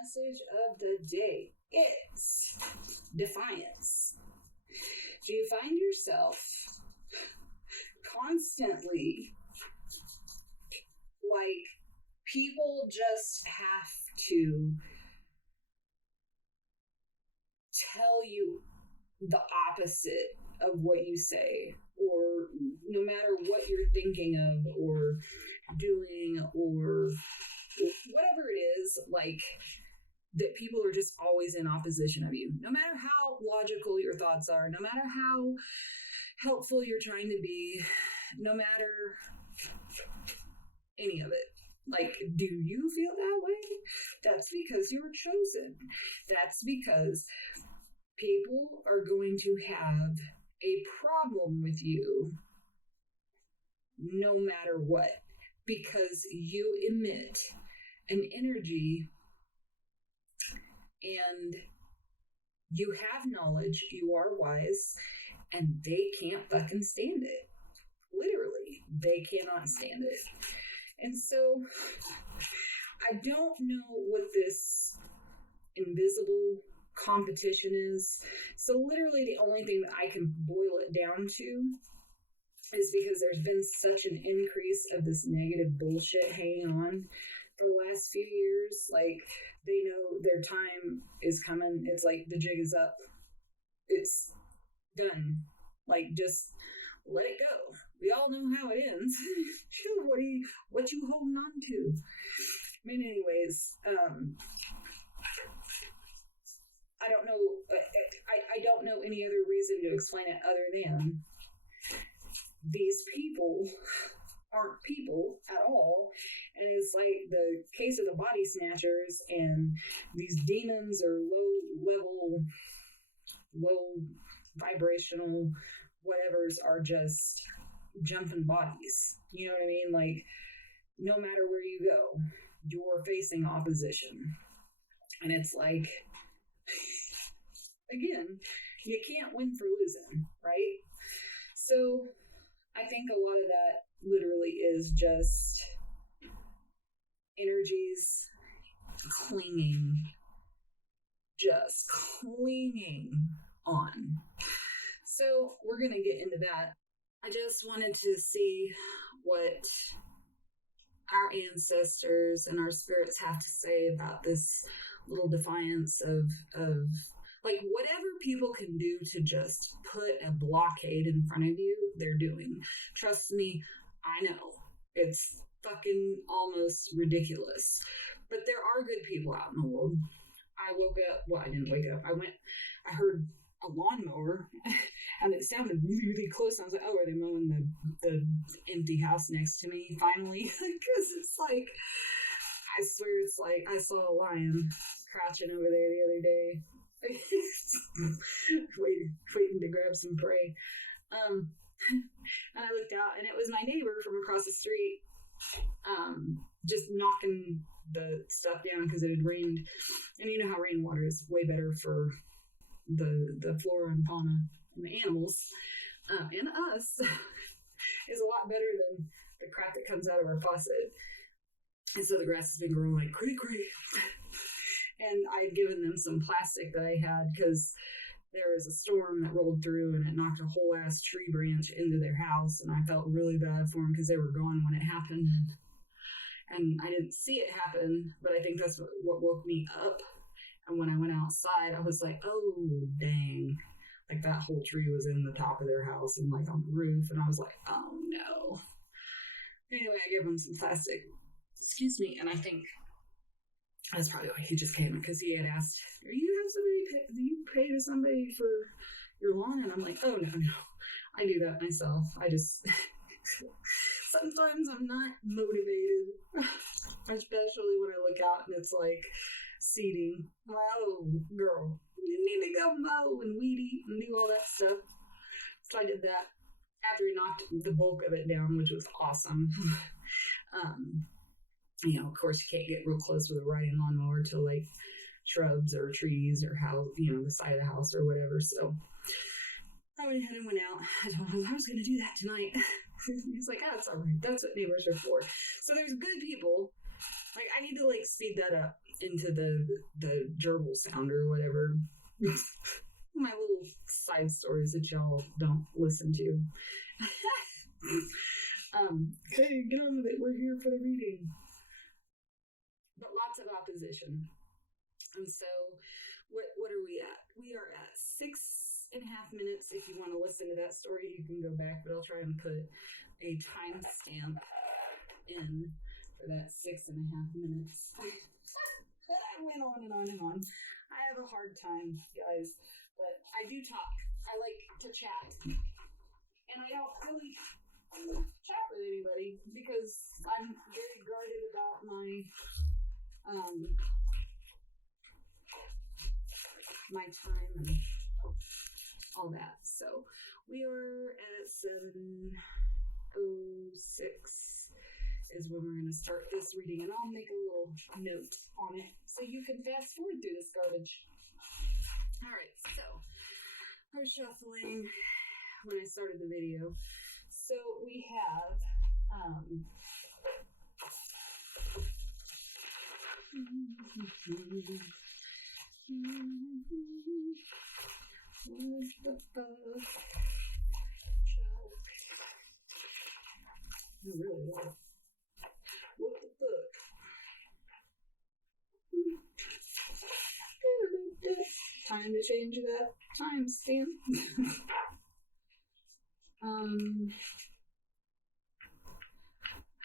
message of the day is Defiance. Do you find yourself constantly like people just have to tell you the opposite of what you say, or no matter what you're thinking of or doing or whatever it is, like that people are just always in opposition of you, no matter how logical your thoughts are, no matter how helpful you're trying to be, no matter any of it. Like, do you feel that way? That's because you were chosen. That's because people are going to have a problem with you no matter what, because you emit an energy and you have knowledge, you are wise, and they can't fucking stand it. Literally, they cannot stand it. And so, I don't know what this invisible competition is. So literally the only thing that I can boil it down to is because there's been such an increase of this negative bullshit hanging on for the last few years. Like, they know their time is coming. It's like the jig is up. It's done. Like, just let it go. We all know how it ends. what you holding on to? I mean, anyways, I don't know. I don't know any other reason to explain it other than these people aren't people at all, and it's like the case of the body snatchers, and these demons or low vibrational whatevers are just jumping bodies. You know what I mean? Like, no matter where you go, you're facing opposition, and it's like, again, you can't win for losing, right? So I think a lot of that literally is just energies just clinging on. So we're going to get into that. I just wanted to see what our ancestors and our spirits have to say about this little defiance of like, whatever people can do to just put a blockade in front of you, they're doing. Trust me, I know. It's fucking almost ridiculous. But there are good people out in the world. I woke up, well, I didn't wake up. I heard a lawnmower, and it sounded really, really close. I was like, oh, are they mowing the empty house next to me, finally? Because it's like, I swear it's like I saw a lion crouching over there the other day. waiting to grab some prey. And I looked out, and it was my neighbor from across the street, just knocking the stuff down because it had rained. And you know how rainwater is way better for the flora and fauna and the animals, and us, is a lot better than the crap that comes out of our faucet. And so the grass has been growing like cray. And I had given them some plastic that I had because there was a storm that rolled through and it knocked a whole ass tree branch into their house. And I felt really bad for them because they were gone when it happened. And I didn't see it happen, but I think that's what woke me up. And when I went outside, I was like, oh, dang. Like, that whole tree was in the top of their house and like on the roof. And I was like, oh no. Anyway, I gave them some plastic. Excuse me. And I think that's probably why he just came, because he had asked, do you pay to somebody for your lawn? And I'm like, oh, no, I do that myself. I just, sometimes I'm not motivated, especially when I look out and it's like seeding. I'm like, oh, girl, you need to go mow and weed eat and do all that stuff. So I did that after he knocked the bulk of it down, which was awesome. You know, of course, you can't get real close with a riding lawnmower to like shrubs or trees or house, you know, the side of the house or whatever. So I went ahead and went out. I told him I was going to do that tonight. He's like, oh, it's all right. That's what neighbors are for. So there's good people. Like, I need to like speed that up. into the gerbil sound or whatever. My little side stories that y'all don't listen to. Hey, get on with it. We're here for the reading. But lots of opposition. And so, what are we at? We are at 6.5 minutes. If you want to listen to that story, you can go back, but I'll try and put a timestamp in for that 6.5 minutes. I went on and on and on. I have a hard time, guys, but I do talk. I like to chat. And I don't really chat with anybody because I'm very guarded about my my time and all that. So we are at 7:06 is when we're going to start this reading, and I'll make a little note on it so you can fast forward through this garbage. All right, so I was shuffling when I started the video. So we have what the fuck? I really love. What the fuck? Time to change that timestamp.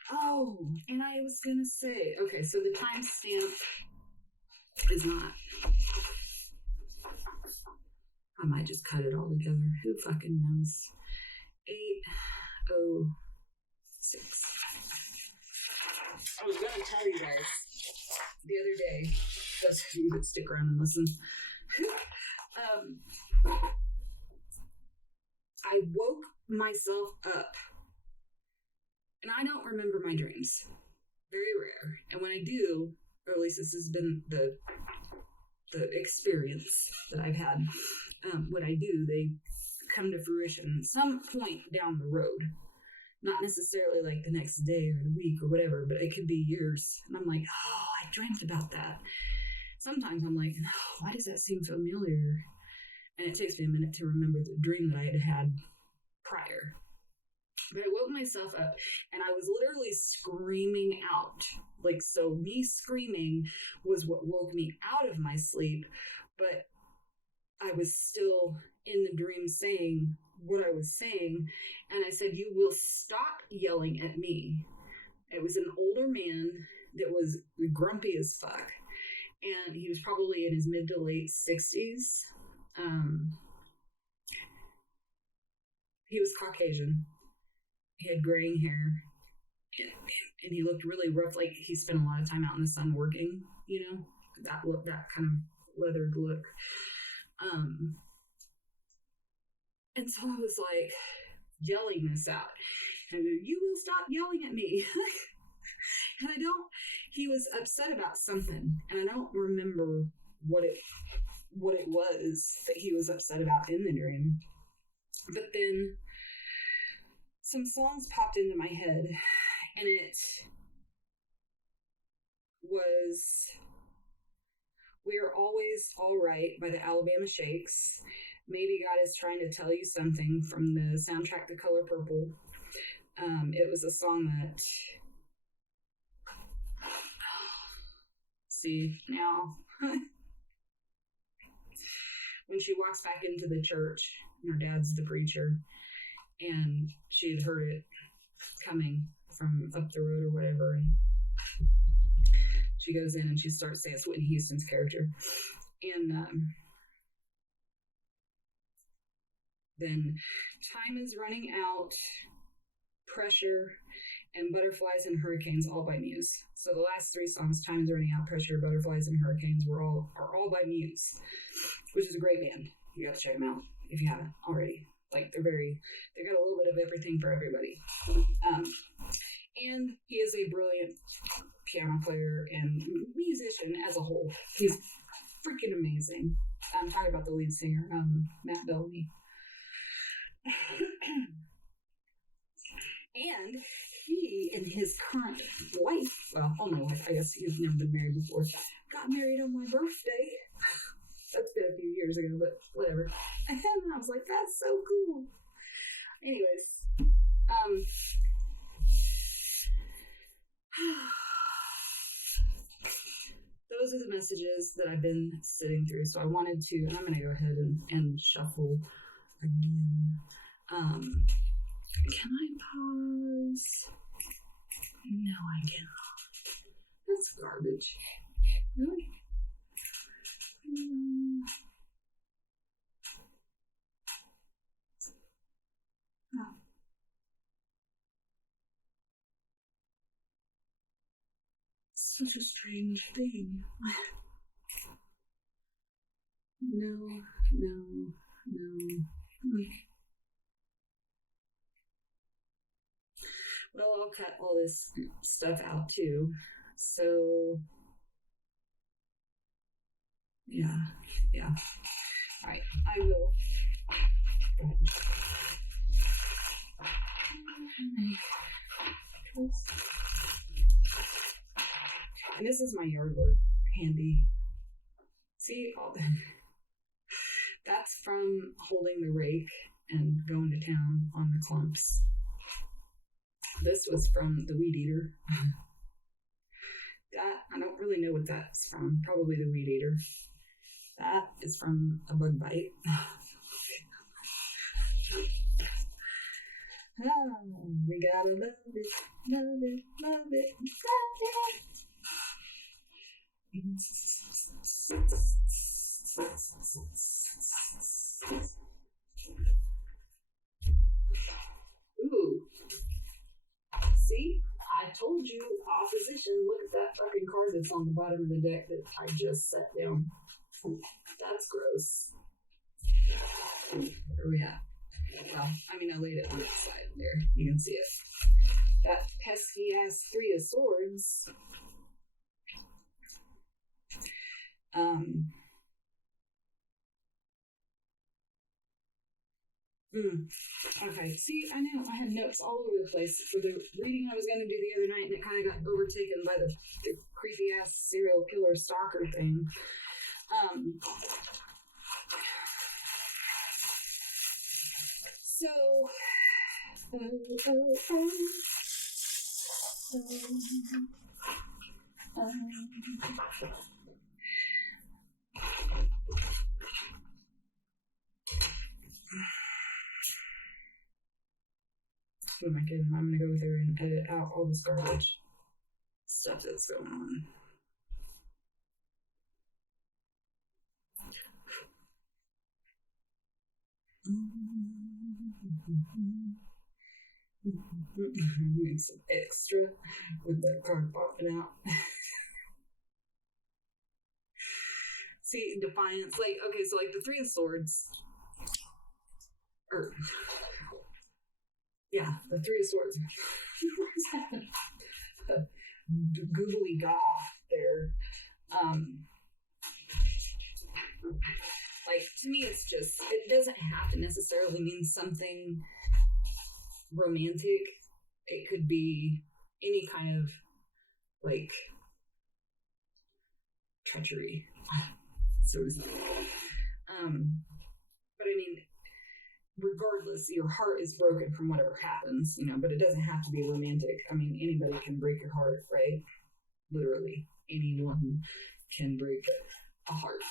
Oh, and I was gonna say, okay, so the timestamp is not. I might just cut it all together. Who fucking knows? 8:06. I was gonna tell you guys the other day, those of you that stick around and listen. I woke myself up, and I don't remember my dreams. Very rare. And when I do, or at least this has been the experience that I've had, when I do, they come to fruition some point down the road. Not necessarily like the next day or the week or whatever, but it could be years. And I'm like, oh, I dreamt about that. Sometimes I'm like, no, why does that seem familiar? And it takes me a minute to remember the dream that I had had prior. But I woke myself up and I was literally screaming out. Like, so me screaming was what woke me out of my sleep, but I was still in the dream saying what I was saying. And I said, you will stop yelling at me. It was an older man that was grumpy as fuck. And he was probably in his mid to late 60s. He was Caucasian. He had graying hair. And he looked really rough, like he spent a lot of time out in the sun working, you know, that look, that kind of weathered look. And so I was like yelling this out. And you will stop yelling at me. And he was upset about something. And I don't remember what it was that he was upset about in the dream. But then some songs popped into my head, and it was We Are Always All Right by the Alabama Shakes. Maybe God is Trying to Tell You Something from the soundtrack The Color Purple. It was a song that, see, now, when she walks back into the church, her dad's the preacher, and she had heard it coming from up the road or whatever, and she goes in and she starts saying, it's Whitney Houston's character, and then Time Is Running Out, Pressure, and Butterflies and Hurricanes, all by Muse. So the last three songs, Time Is Running Out, Pressure, Butterflies, and Hurricanes, are all by Muse, which is a great band. You gotta check them out if you haven't already. Like, they got a little bit of everything for everybody. And he is a brilliant piano player and musician as a whole. He's freaking amazing. I'm talking about the lead singer, Matt Bellamy. And he and his current wife, well, only wife, I guess he's never been married before, got married on my birthday. That's been a few years ago, but whatever. And I was like, that's so cool. Anyways, those are the messages that I've been sitting through. So I wanted to, and I'm going to go ahead and shuffle again. Can I pause? No, I cannot. That's garbage. Really? Oh. Such a strange thing. No. Well, I'll cut all this stuff out too. So, yeah. All right, I will. Go ahead. And this is my yard work handy. See, all that. That's from holding the rake and going to town on the clumps. This was from the weed eater. That, I don't really know what that's from. Probably the weed eater. That is from a bug bite. We gotta love it, love it, love it, love it. Ooh. See? I told you, opposition. Look at that fucking card that's on the bottom of the deck that I just set down. That's gross. Where are we at? Well, I mean, I laid it on its side there. You can see it. That pesky ass 3 of Swords. Okay, see, I know I had notes all over the place for the reading I was going to do the other night, and it kind of got overtaken by the creepy ass serial killer stalker thing. What am I kidding? I'm going to go through and edit out all this garbage stuff that's going on. Need some extra with that card popping out. See, Defiance, like, okay, so like the 3 of Swords, or, yeah, the 3 of Swords. Googly gaw there. Like, to me, it's just, it doesn't have to necessarily mean something romantic. It could be any kind of, like, treachery, so to speak. But I mean, regardless, your heart is broken from whatever happens, you know, but it doesn't have to be romantic. I mean, anybody can break your heart, right? Literally, anyone can break a heart.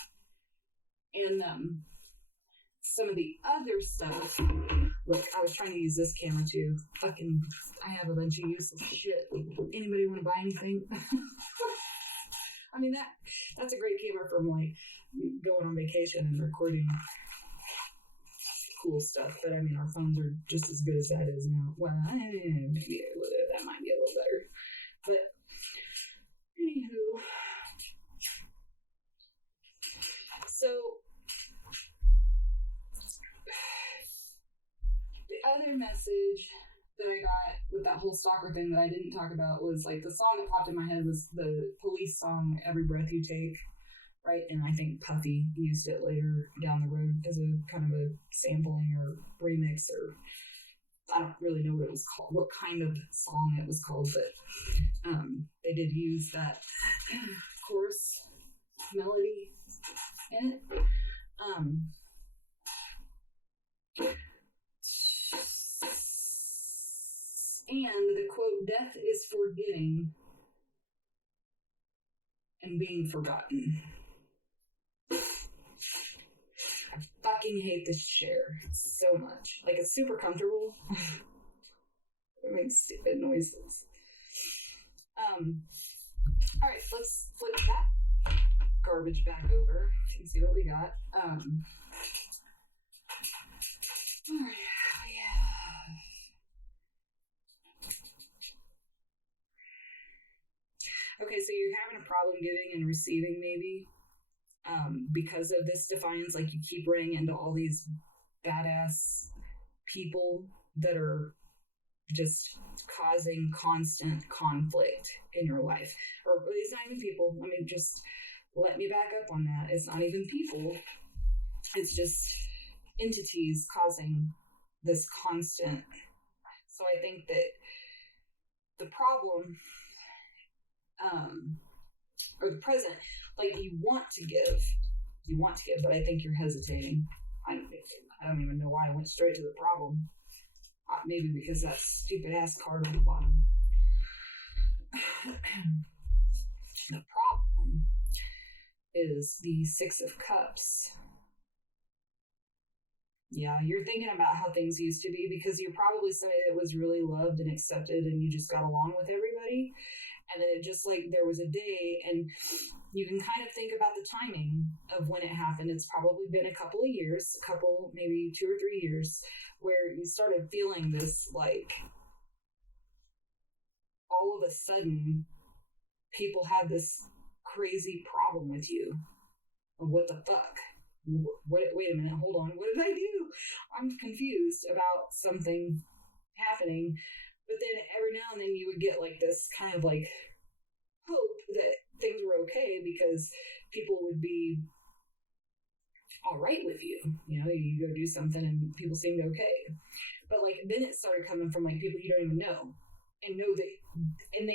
And some of the other stuff, look, I was trying to use this camera too. Fucking, I have a bunch of useless shit. Anybody want to buy anything? I mean, that's a great camera for like going on vacation and recording cool stuff. But I mean, our phones are just as good as that is now. Well, maybe that might be a little better. But anywho, so the other message that I got with that whole stalker thing that I didn't talk about was like the song that popped in my head was the Police song "Every Breath You Take," right? And I think Puffy used it later down the road as a kind of a sampling or remix, or I don't really know what it was called, what kind of song it was called, but they did use that chorus melody in it. And the quote, death is forgetting and being forgotten. I fucking hate this chair so much. Like, it's super comfortable. It makes stupid noises. Alright, let's flip that garbage back over and see what we got. Alright, okay, so you're having a problem giving and receiving, maybe, because of this defiance. Like, you keep running into all these badass people that are just causing constant conflict in your life. Or it's not even people. Let me back up on that. It's not even people. It's just entities causing this constant. So I think that the problem, or the present, like, you want to give, but I think you're hesitating. I don't even know why I went straight to the problem. Maybe because that stupid ass card on the bottom. The problem is the Six of Cups. Yeah, you're thinking about how things used to be because you're probably somebody that was really loved and accepted and you just got along with everybody. And then it just, like, there was a day, and you can kind of think about the timing of when it happened. It's probably been a couple of years, maybe 2 or 3 years, where you started feeling this, like, all of a sudden, people had this crazy problem with you. What the fuck? Wait a minute, hold on. What did I do? I'm confused about something happening. But then every now and then you would get, like, this kind of, like, hope that things were okay because people would be all right with you. You know, you go do something and people seemed okay. But, like, then it started coming from, like, people you don't even know. And know that, and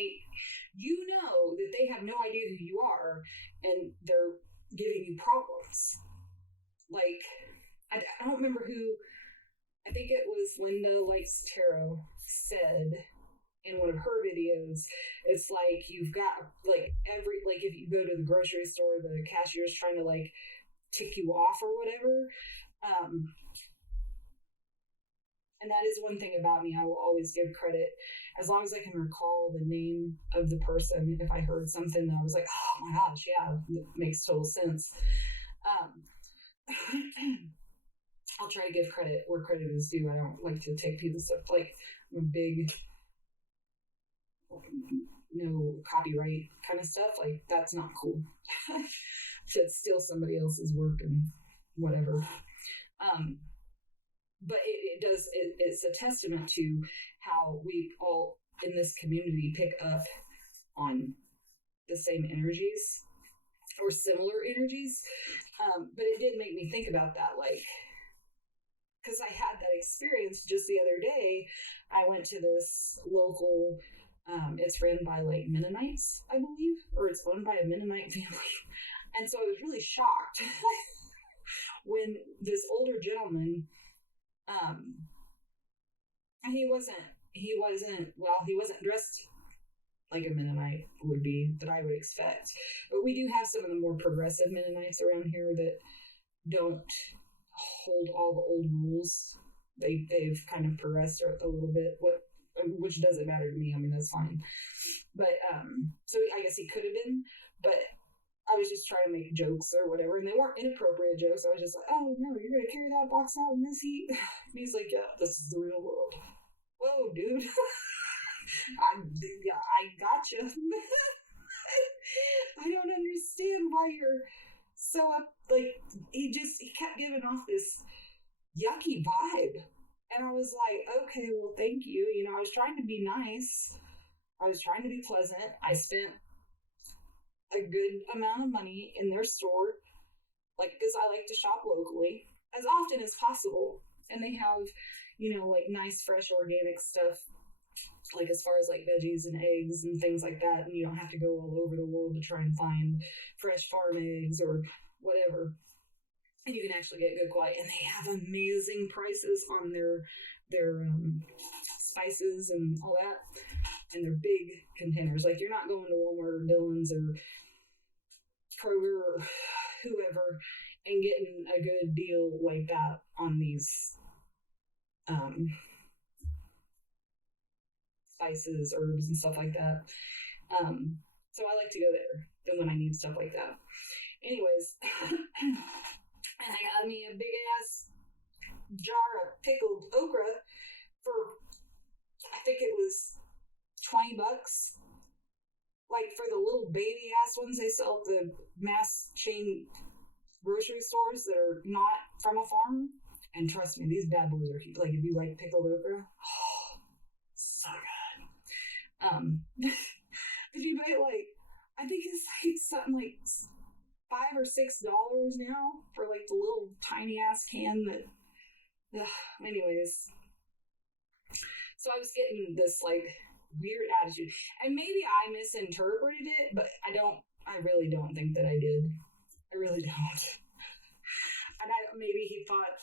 you know that they have no idea who you are, and they're giving you problems. Like, I don't remember who, I think it was Linda Likes Tarot, said in one of her videos, it's like you've got, like, if you go to the grocery store, the cashier's trying to, like, tick you off or whatever. And that is one thing about me. I will always give credit as long as I can recall the name of the person. If I heard something that I was like, oh my gosh, yeah, it makes total sense. I'll try to give credit where credit is due. I don't like to take people's stuff. Like, I'm a big, no copyright kind of stuff. Like, that's not cool. To steal somebody else's work and whatever. But it's a testament to how we all in this community pick up on the same energies or similar energies. But it did make me think about that, like, because I had that experience just the other day. I went to this local, it's ran by, like, Mennonites, I believe, or it's owned by a Mennonite family. And so I was really shocked when this older gentleman, and he wasn't dressed like a Mennonite would be, that I would expect. But we do have some of the more progressive Mennonites around here that don't hold all the old rules. They've kind of progressed a little bit, which doesn't matter to me. I mean, that's fine. But, so I guess he could have been, but I was just trying to make jokes or whatever, and they weren't inappropriate jokes. I was just like, oh no, you're going to carry that box out in this heat? And he's like, yeah, this is the real world. Whoa, dude. I gotcha. I don't understand why you're so up. Like, he kept giving off this yucky vibe. And I was like, okay, well, thank you. You know, I was trying to be nice. I was trying to be pleasant. I spent a good amount of money in their store, like, because I like to shop locally as often as possible. And they have, you know, like, nice, fresh, organic stuff like as far as like veggies and eggs and things like that, and you don't have to go all over the world to try and find fresh farm eggs or whatever. And you can actually get good quality, and they have amazing prices on their spices and all that, and they're big containers. Like, you're not going to Walmart or Dillon's or Kroger or whoever and getting a good deal like that on these spices, herbs, and stuff like that. So I like to go there then when I need stuff like that. Anyways, and I got me a big ass jar of pickled okra for, I think it was $20. Like, for the little baby ass ones they sell at the mass chain grocery stores that are not from a farm. And trust me, these bad boys are cute. Like, if you like pickled okra, oh, so good. If you buy, like, I think it's like something like $5 or $6 now for like the little tiny ass can that. Anyways, so I was getting this like weird attitude, and maybe I misinterpreted it, but I really don't think that I did. I really don't. And maybe he thought,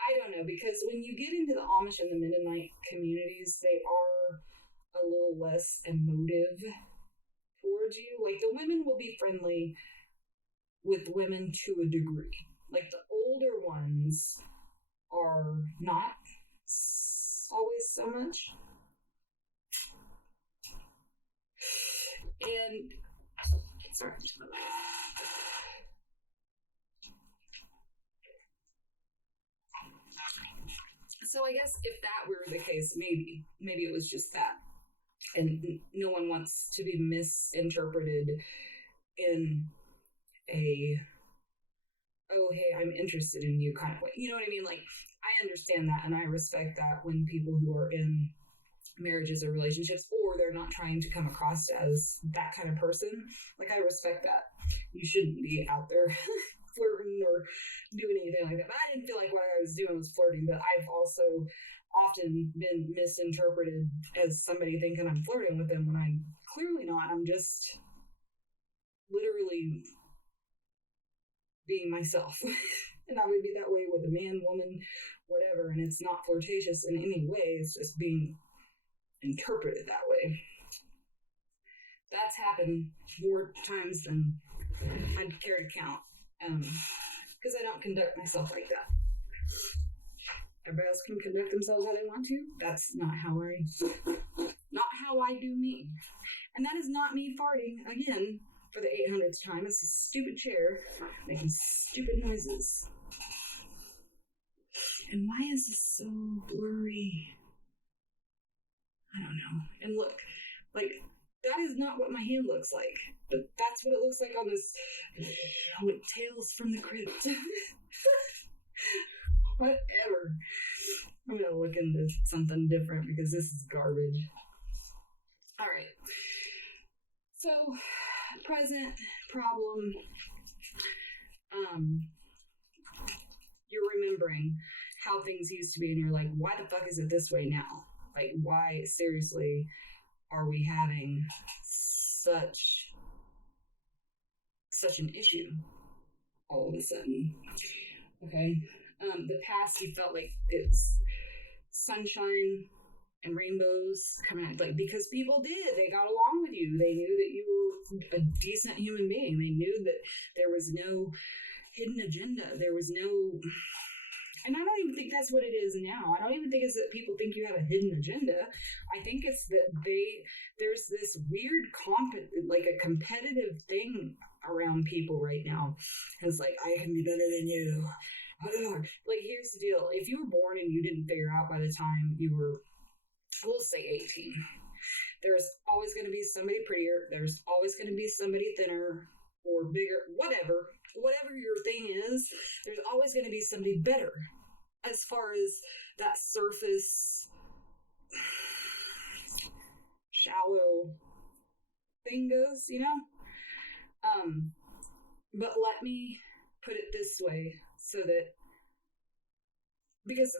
I don't know, because when you get into the Amish and the Mennonite communities, they are a little less emotive towards you. Like, the women will be friendly with women to a degree. Like, the older ones are not always so much. And sorry. So I guess if that were the case, maybe it was just that. And no one wants to be misinterpreted in a, oh, hey, I'm interested in you kind of way. You know what I mean? Like, I understand that, and I respect that when people who are in marriages or relationships, or they're not trying to come across as that kind of person. Like, I respect that. You shouldn't be out there flirting or doing anything like that. But I didn't feel like what I was doing was flirting, but I've also often been misinterpreted as somebody thinking I'm flirting with them when I'm clearly not. I'm just literally being myself. And I would be that way with a man, woman, whatever, and it's not flirtatious in any way. It's just being interpreted that way. That's happened more times than I'd care to count, because I don't conduct myself like that. Everybody else can conduct themselves how they want to. That's not how I do me. And that is not me farting again for the 800th time. It's a stupid chair making stupid noises. And why is this so blurry? I don't know. And look, like, that is not what my hand looks like. But that's what it looks like on this Tales from the Crypt. Whatever. I'm gonna look into something different because this is garbage. Alright. So, present problem. You're remembering how things used to be, and you're like, why the fuck is it this way now? Like, why, seriously, are we having such an issue all of a sudden? Okay. The past, you felt like it's sunshine and rainbows coming out, like, because people did. They got along with you. They knew that you were a decent human being. They knew that there was no hidden agenda. There was no... And I don't even think that's what it is now. I don't even think it's that people think you have a hidden agenda. I think it's that there's this weird like a competitive thing around people right now. It's like, I can be better than you. Like, here's the deal. If you were born and you didn't figure out by the time you were, we'll say 18, there's always going to be somebody prettier. There's always going to be somebody thinner or bigger, whatever your thing is, there's always going to be somebody better as far as that surface shallow thing goes, you know? But let me put it this way so that because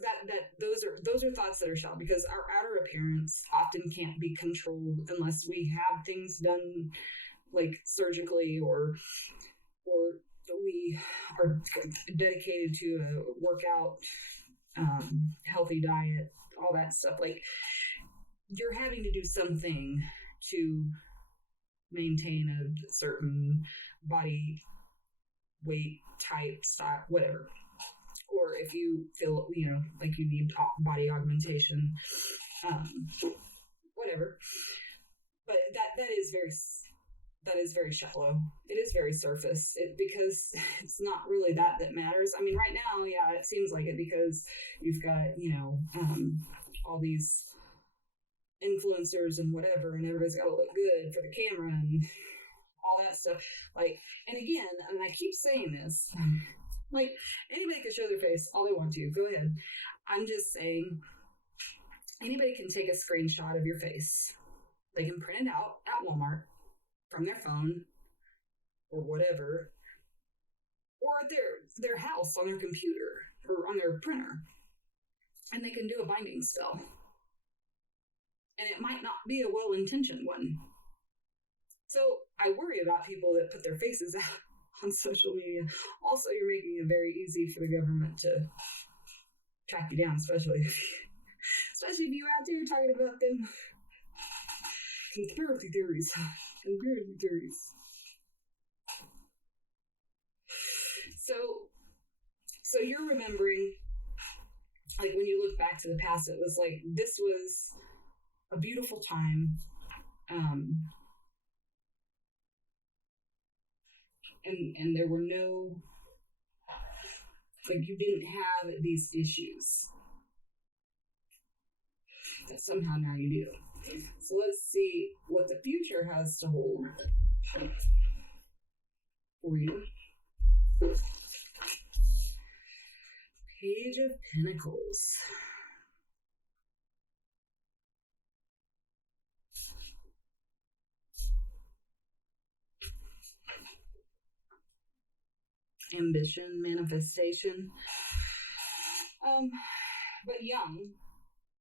those are thoughts that are shallow, because our outer appearance often can't be controlled unless we have things done like surgically, or we are dedicated to a workout, healthy diet, all that stuff. Like, you're having to do something to maintain a certain body weight, type, style, whatever. Or if you feel, like you need body augmentation, whatever. But that is very shallow. It is very surface, because it's not really that matters. I mean, right now, yeah, it seems like it, because you've got, all these influencers and whatever, and everybody's got to look good for the camera and all that stuff. Like, and again, and I keep saying this, like, anybody can show their face all they want to. Go ahead. I'm just saying, anybody can take a screenshot of your face. They can print it out at Walmart from their phone or whatever, or at their house on their computer or on their printer, and they can do a binding spell. And it might not be a well-intentioned one. So I worry about people that put their faces out on social media. Also, you're making it very easy for the government to track you down, especially if you out there talking about them conspiracy theories. So you're remembering, like, when you look back to the past, it was like, this was a beautiful time. And there were no, like, you didn't have these issues that somehow now you do. So let's see what the future has to hold for you. Page of Pentacles. Ambition, manifestation. But young,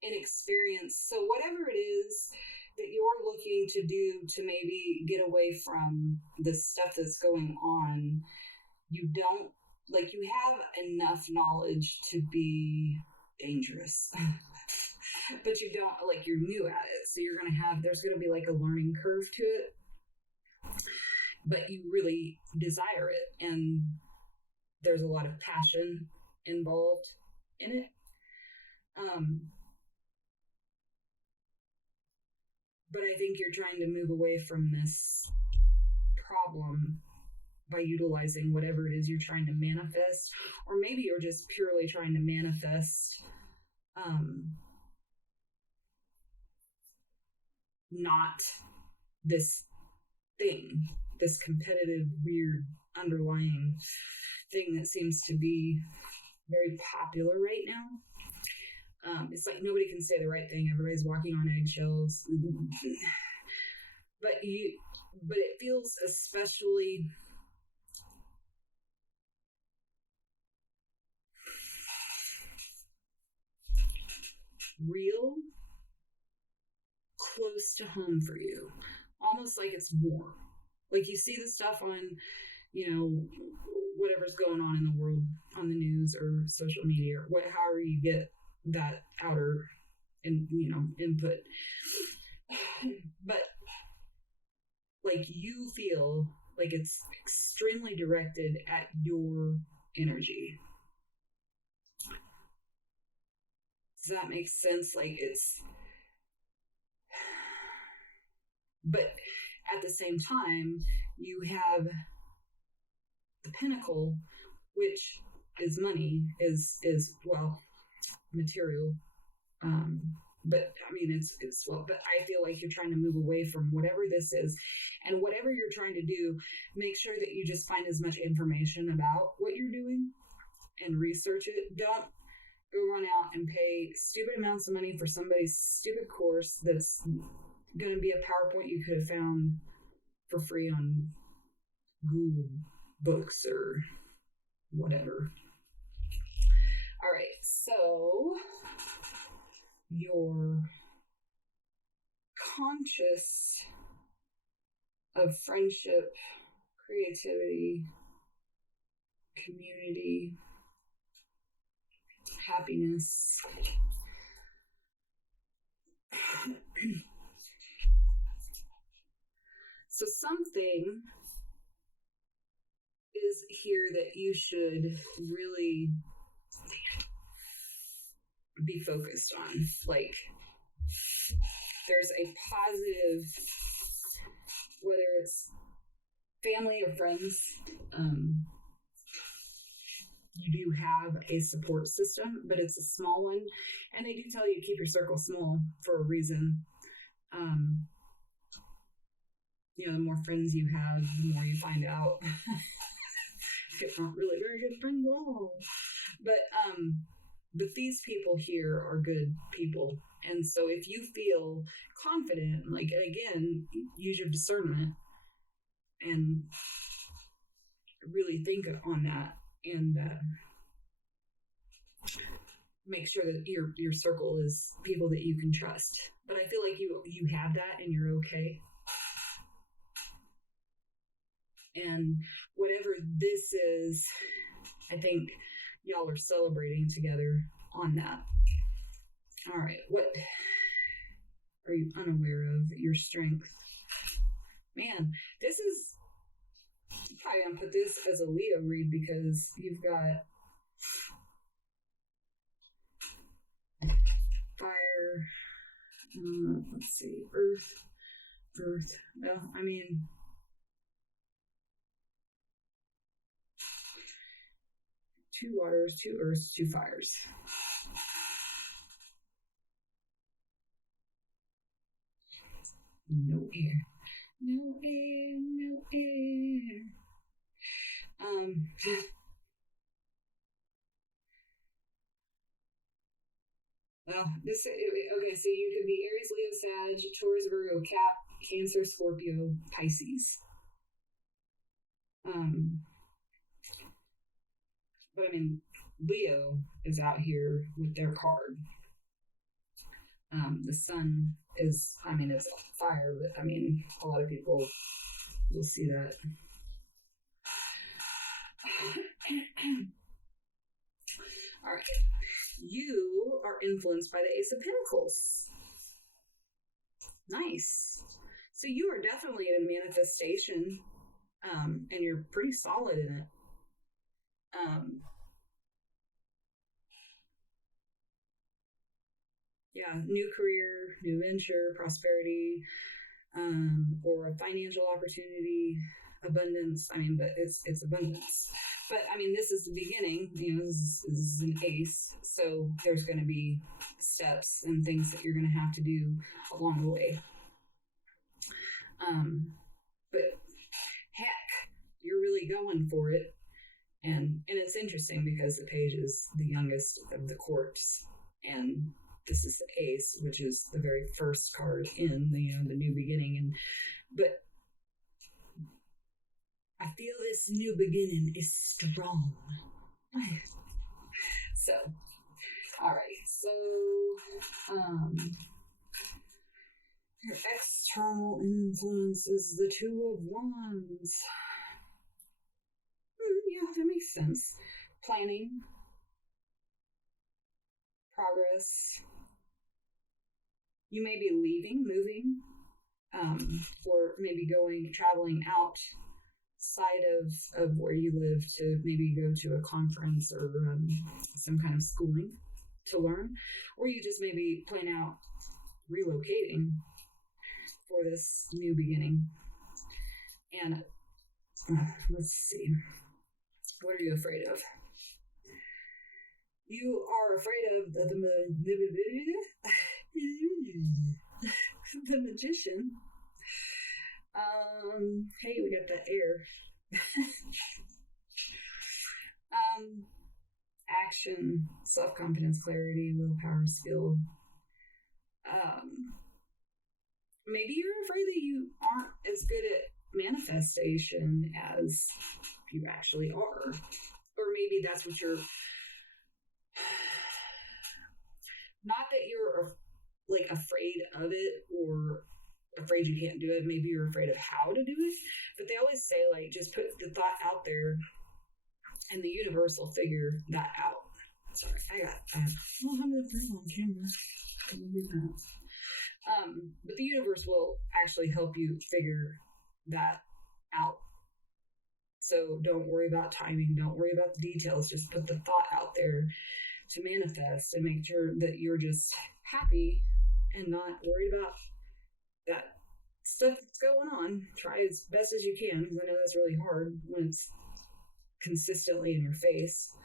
inexperienced. So whatever it is that you're looking to do to maybe get away from the stuff that's going on, you don't, like, you have enough knowledge to be dangerous. But you don't, like, you're new at it. So there's going to be like a learning curve to it. But you really desire it. And there's a lot of passion involved in it. But I think you're trying to move away from this problem by utilizing whatever it is you're trying to manifest. Or maybe you're just purely trying to manifest not this thing, this competitive, weird, underlying thing that seems to be very popular right now. It's like nobody can say the right thing. Everybody's walking on eggshells. But it feels especially real, close to home for you. Almost like it's more. Like, you see the stuff on, whatever's going on in the world, on the news or social media, or however you get that outer input. But like, you feel like it's extremely directed at your energy. Does that make sense? Like, but at the same time, you have the Pentacle, which is money, is material. But I mean, but I feel like you're trying to move away from whatever this is, and whatever you're trying to do, make sure that you just find as much information about what you're doing and research it. Don't go run out and pay stupid amounts of money for somebody's stupid course that's going to be a PowerPoint you could have found for free on Google Books or whatever. All right, So you're conscious of friendship, creativity, community, happiness. So something is here that you should really be focused on. Like, there's a positive, whether it's family or friends, you do have a support system, but it's a small one. And they do tell you to keep your circle small for a reason. The more friends you have, the more you find out it's not really very good friends at all. But these people here are good people. And so if you feel confident, like, again, use your discernment and really think on that, and make sure that your circle is people that you can trust. But I feel like you have that and you're okay. And whatever this is, I think y'all are celebrating together on that. All right, what are you unaware of? Your strength. Man, this is, I'm probably gonna put this as a Leo read because you've got fire, let's see, earth. Well, I mean, two waters, two earths, two fires. No air. No air, no air. Well, okay, so you could be Aries, Leo, Sag, Taurus, Virgo, Cap, Cancer, Scorpio, Pisces. But I mean, Leo is out here with their card. The sun is, it's fire, but a lot of people will see that. All right. You are influenced by the Ace of Pentacles. Nice. So you are definitely in a manifestation, and you're pretty solid in it. New career, new venture, prosperity, or a financial opportunity, abundance. But it's abundance. But this is the beginning. This is an ace, so there's going to be steps and things that you're going to have to do along the way. But heck, you're really going for it, and it's interesting because the page is the youngest of the courts, and this is the ace, which is the very first card in the new beginning, but I feel this new beginning is strong. So, all right. So, your external influence is the Two of Wands. Yeah, that makes sense. Planning, progress. You may be leaving, moving, or maybe traveling outside of where you live to maybe go to a conference or some kind of schooling to learn, or you just maybe plan out relocating for this new beginning. And let's see, what are you afraid of? You are afraid of the Magician. Hey, we got the air. Action, self-confidence, clarity, willpower, skill. Maybe you're afraid that you aren't as good at manifestation as you actually are. Or maybe that's what you're not that you're like afraid of it or afraid you can't do it. Maybe you're afraid of how to do it, but they always say like just put the thought out there and the universe will figure that out. Sorry, I don't have the thing on camera. But the universe will actually help you figure that out. So don't worry about timing. Don't worry about the details. Just put the thought out there to manifest and make sure that you're just happy and not worried about that stuff that's going on. Try as best as you can, because I know that's really hard when it's consistently in your face.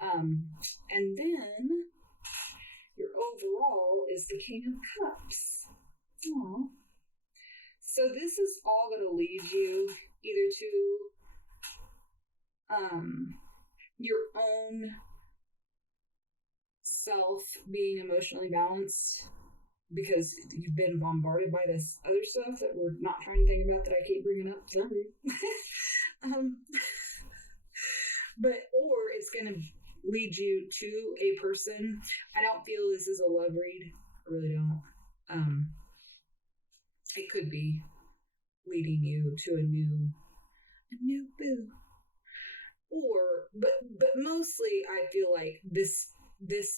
And then your overall is the King of Cups. Aww. So this is all going to lead you either to your own self being emotionally balanced, because you've been bombarded by this other stuff that we're not trying to think about that I keep bringing up. Sorry. Or it's going to lead you to a person. I don't feel this is a love read. I really don't. It could be leading you to a new boo. But mostly I feel like this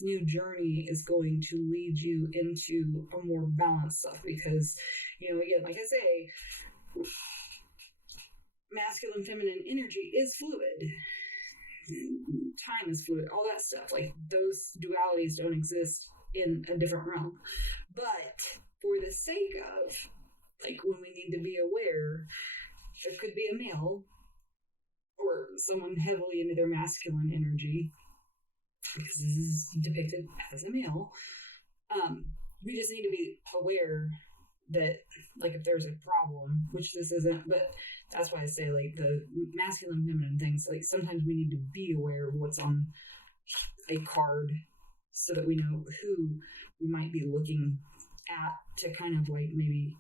new journey is going to lead you into a more balanced stuff, because, again, like I say, masculine, feminine energy is fluid. Time is fluid, all that stuff. Like, those dualities don't exist in a different realm. But for the sake of, like, when we need to be aware, there could be a male or someone heavily into their masculine energy, because this is depicted as a male. We just need to be aware that, like, if there's a problem, which this isn't, but that's why I say, like, the masculine, feminine things, like, sometimes we need to be aware of what's on a card so that we know who we might be looking at, to kind of, like, maybe,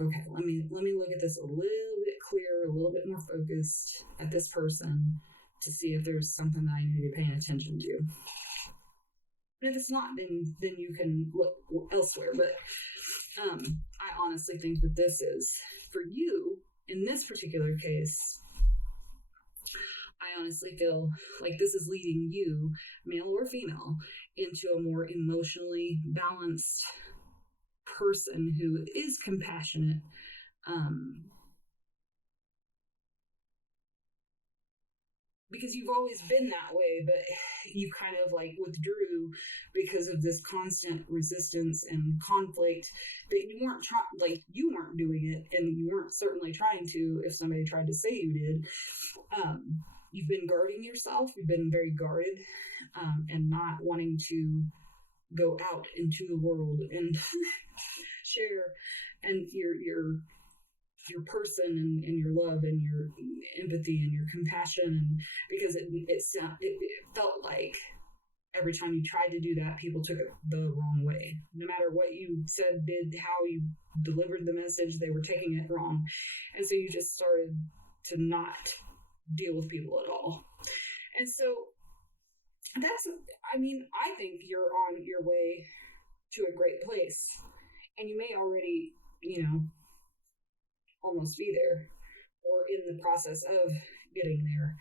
okay, let me look at this a little bit clearer, a little bit more focused at this person, to see if there's something that I need to be paying attention to. And if it's not, then you can look elsewhere. But I honestly think that this is, for you, in this particular case, I honestly feel like this is leading you, male or female, into a more emotionally balanced person who is compassionate, because you've always been that way, but you kind of, like, withdrew because of this constant resistance and conflict that you weren't you weren't doing it, and you weren't certainly trying to if somebody tried to say you did. You've been guarding yourself. You've been very guarded, and not wanting to go out into the world and share and your person and your love and your empathy and your compassion, and because it felt like every time you tried to do that, people took it the wrong way. No matter what you said, did, how you delivered the message, they were taking it wrong. And so you just started to not deal with people at all. And so I think you're on your way to a great place, and you may already, almost be there, or in the process of getting there.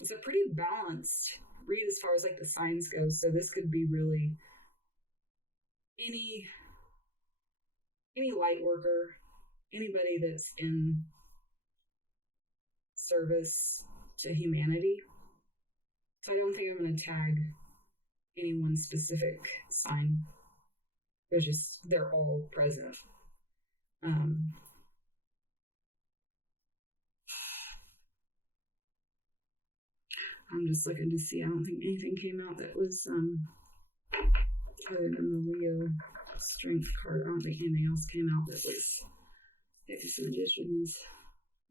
It's a pretty balanced read as far as, like, the signs go. So this could be really any light worker, anybody that's in service to humanity. So I don't think I'm going to tag any one specific sign. They're all present. I'm just looking to see. I don't think anything came out that was other than the Leo strength card. I don't think anything else came out that was. It's the Magician is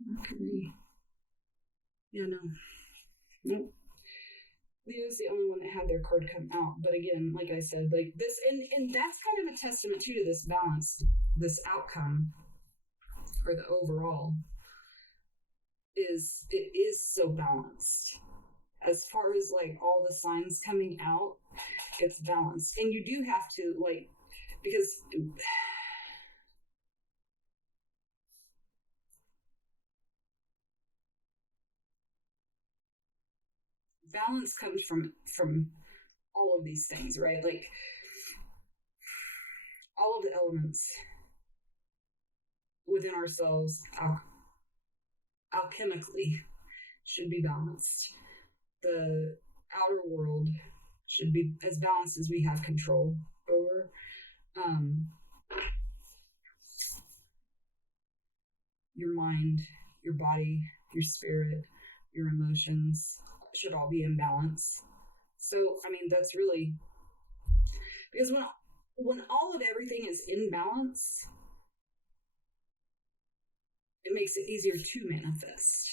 Mercury. Yeah, no. Nope. Leo's the only one that had their card come out. But again, like I said, like this, and that's kind of a testament too to this balance, this outcome, or the overall. it is so balanced. As far as like all the signs coming out, it's balanced. And you do have to like, because balance comes from all of these things, right? Like all of the elements within ourselves alchemically should be balanced. The outer world should be as balanced as we have control over. Your mind, your body, your spirit, your emotions should all be in balance. So, I mean, that's really because when all of everything is in balance, it makes it easier to manifest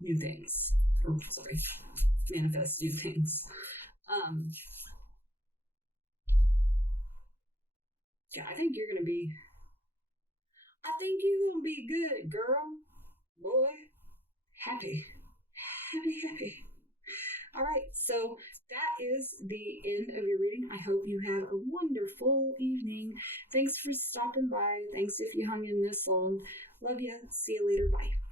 new things. Or sorry, manifest new things. Yeah, I think you're gonna be good, girl, boy, happy. All right, so that is the end of your reading. I hope you have a wonderful evening. Thanks for stopping by. Thanks if you hung in this long. Love ya. See you later. Bye.